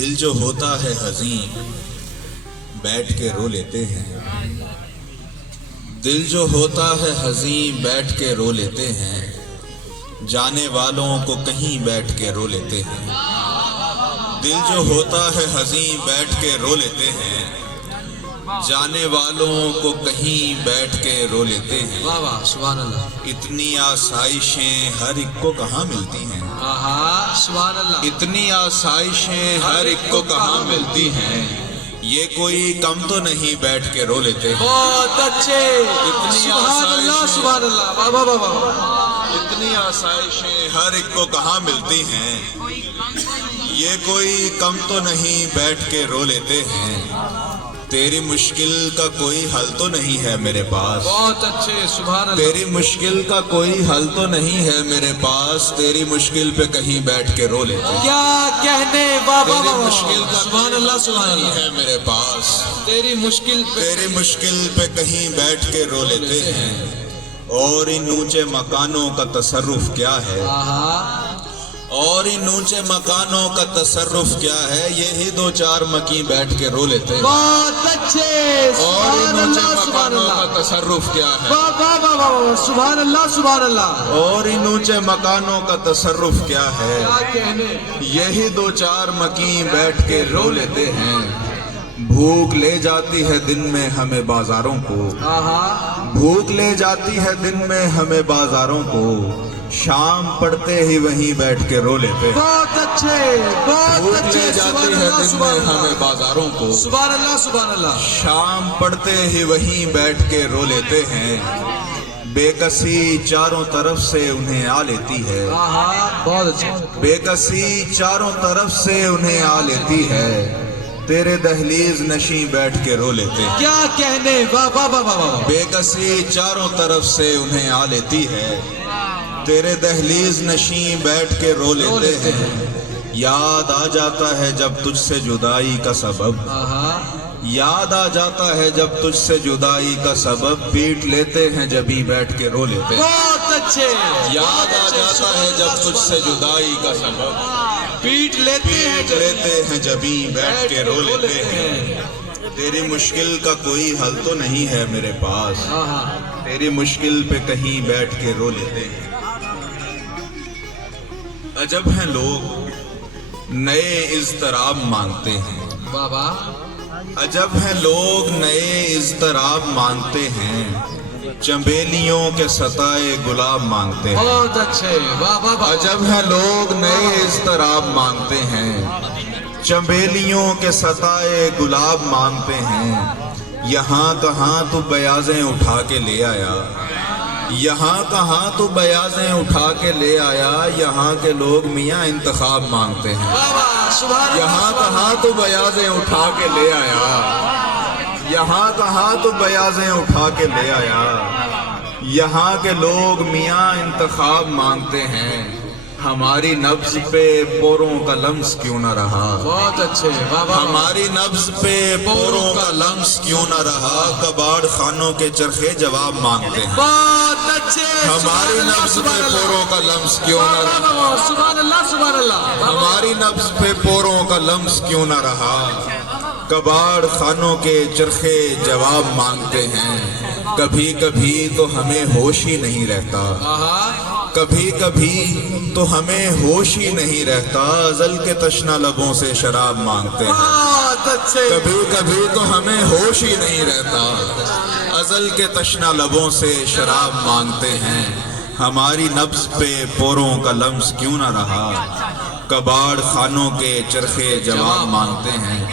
دل جو ہوتا ہے حزین بیٹھ کے رو لیتے ہیں، دل جو ہوتا ہے حزین بیٹھ کے رو لیتے ہیں، جانے والوں کو کہیں بیٹھ کے رو لیتے ہیں۔ دل جو ہوتا ہے حزین بیٹھ کے رو لیتے ہیں، جانے والوں کو کہیں بیٹھ کے رو لیتے ہیں۔ واہ واہ سبحان اللہ۔ اتنی آسائشیں ہر ایک کو کہاں ملتی ہیں، آہا سبحان اللہ۔ اتنی آسائشیں ہر ایک کو کہاں ملتی ہیں، یہ کوئی کم تو نہیں بیٹھ کے رو لیتے ہیں۔ بہت اچھے، اتنی سبحان اللہ آسائشیں، سبحان اللہ، واہ واہ واہ واہ۔ اتنی آسائشیں ہر ایک کو کہاں ملتی ہیں، یہ کوئی کم تو نہیں بیٹھ کے رو لیتے ہیں۔ تیری مشکل کا کوئی حل تو نہیں ہے میرے پاس، بہت اچھے سبحان اللہ۔ تیری مشکل کا کوئی حل تو نہیں ہے میرے پاس، تیری مشکل پہ کہیں بیٹھ کے رو لیتے ہیں۔ کیا کہنے، واہ واہ تیری واہ مشکل واہ، کا سبحان اللہ سبحان نہیں اللہ۔ ہے میرے پاس، تیری مشکل پہ تیری مشکل پہ کہیں بیٹھ کے رو لیتے ہیں۔ اور ان اونچے مکانوں کا تصرف کیا ہے، آہا اور ان اونچے مکانوں کا تصرف کیا ہے، یہی دو چار مکی بیٹھ کے رو لیتے ہیں۔ بہت اچھے، اور ان سبحان اونچے اللہ سبحان مکانوں کا اللہ، تصرف کیا ہے، واہ واہ واہ واہ واہ، سبحان اللہ سبحان اللہ۔ اور ان اونچے مکانوں کا تصرف کیا ہے، کیا کہنے، یہی دو چار مکی بیٹھ کے رو لیتے ہیں۔ بھوک لے جاتی ہے دن میں ہمیں بازاروں کو، آہا بھوک لے جاتی ہے دن میں ہمیں بازاروں کو، شام پڑتے ہی وہیں بیٹھ کے رو لیتے ہیں۔ بہت اچھے، بہت بھوک اچھے، لے جاتی سبحان ہے اللہ دن سبحان میں ہمیں اللہ، بازاروں کو، سبحان اللہ سبحان اللہ۔ شام پڑتے ہی وہیں بیٹھ کے رو لیتے ہیں۔ بے کسی چاروں طرف سے انہیں آ لیتی ہے، آہا بہت اچھے، بے کسی چاروں طرف سے انہیں آ لیتی ہے، تیرے دہلیز نشیں بیٹھ کے رو لیتے ہیں۔ کیا کہنے، واہ واہ واہ واہ واہ۔ بے کسی چاروں طرف سے انہیں آ لیتی ہے، تیرے دہلیز نشیں بیٹھ کے رو لیتے ہیں۔ یاد آ جاتا ہے جب تجھ سے جدائی کا سبب، آہا یاد آ جاتا ہے جب تجھ سے جدائی کا سبب، پیٹ لیتے ہیں جبھی بیٹھ کے رو لیتے ہیں۔ بہت اچھے، یاد آ جاتا ہے جب تجھ سے جدائی کا سبب، پیٹ لیتے ہیں پیٹ لیتے ہیں جبھی بیٹھ کے رو لیتے ہیں۔ تیری مشکل کا کوئی حل تو نہیں ہے میرے پاس، آہا تیری مشکل پہ کہیں بیٹھ کے رو لیتے ہیں۔ عجب ہیں لوگ نئے اضطراب مانگتے ہیں، واہ واہ، عجب ہیں لوگ نئے اضطراب مانگتے ہیں، چنبیلیوں کے ستائے گلاب مانگتے ہیں۔ بہت اچھے، واہ واہ واہ۔ عجب ہیں لوگ نئے اضطراب مانگتے ہیں، چنبیلیوں کے ستائے گلاب مانگتے ہیں۔ یہاں کہاں تو بیاضیں اٹھا کے لے آیا، یہاں کہاں تو بیاضیں اٹھا کے لے آیا، یہاں کے لوگ میاں انتخاب مانگتے ہیں۔ واہ واہ سبحان اللہ، یہاں کہاں تو بیاضیں اٹھا کے لے آیا، یہاں کہاں تو بیاضیں اٹھا کے لے آیا، یہاں کے لوگ میاں انتخاب مانگتے ہیں۔ ہماری نبض پہ پوروں کا لمس کیوں نہ رہا، بہت اچھے، واہ واہ، ہماری نبض پہ پوروں کا لمس کیوں نہ رہا، کباڑ خانوں کے چرخے جواب مانگتے ہیں۔ بہت اچھے، ہماری نبض پہ پوروں کا لمس کیوں نہ رہا، سبحان اللہ سبحان اللہ۔ ہماری نبض پہ پوروں کا لمس کیوں نہ رہا، کباڑ خانوں کے چرخے جواب مانگتے ہیں۔ کبھی کبھی تو ہمیں ہوش ہی نہیں رہتا، آہا کبھی کبھی تو ہمیں ہوش ہی نہیں رہتا، ازل کے تشنہ لبوں سے شراب مانگتے ہیں۔ بہت اچھے، کبھی کبھی تو ہمیں ہوش ہی نہیں رہتا، ازل کے تشنہ لبوں سے شراب مانگتے ہیں۔ ہماری نبض پہ پوروں کا لمس کیوں نہ رہا، کباڑ خانوں کے چرخے جواب مانگتے ہیں۔